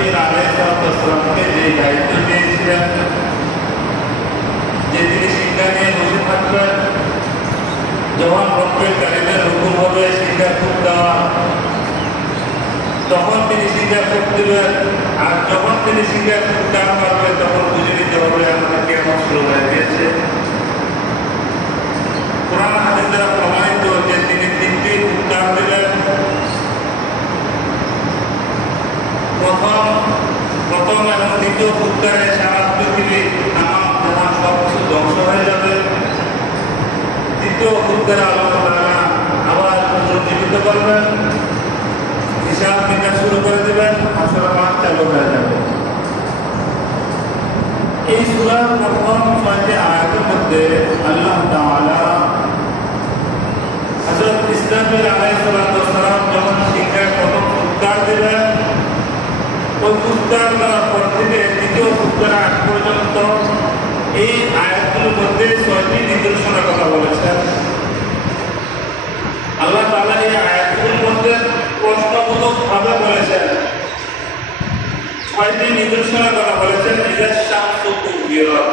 ইসরাফিল আলাইহিস সালামকে যে দায়িত্ব দিয়েছিলেন যে তিনি সিংহা নিয়ে বসে থাকবেন, যখন রব্বুল কারীমের হুকুম হবে সিংহা ফুঁক দেওয়া, তখন তিনি সিংহা ফুঁক দিবেন। আর যখন তিনি সিংহা ফুঁক দেওয়া পারবে তখন বুঝে নিতে হবে আমাদের কেমন শুরু হয়ে গিয়েছে। কোরআন হাদিস দ্বারা প্রমাণিত যে তিনি তিনটি ফুঁক দেওয়া দিলেন। প্রথম এবং দ্বিতীয় ফুৎকারে সারা পৃথিবী নামাজ জাহান সবকিছু ধ্বংস হয়ে যাবে। তৃতীয় ফুৎকারে আল্লাহ তাআলা আবার পুনর্জীবিত করবেন, হিসাব নিকাশ শুরু করে দেবেন, হাসরের মাঠ চালু হয়ে যাবে। এই সূরার প্রথম ৬টি আয়াতের মধ্যে আল্লাহ তাআলা হযরত ইসরাফিল আলাইহিস সালাম যখন সিংহায় প্রথম ফুৎকার দিলেন, ওই ফুৎকার দেওয়ার পর থেকে দ্বিতীয় ফুৎকার আগ পর্যন্ত এই আয়াতগুলোর মধ্যে ৬টি নিদর্শনের কথা বলেছেন। আল্লাহ তাআলা এই আয়াতগুলোর মধ্যে প্রশ্নবোধকভাবে বলেছেন, ৬টি নিদর্শনের কথা বলেছেন। ইযা শামসু কুবিরাত,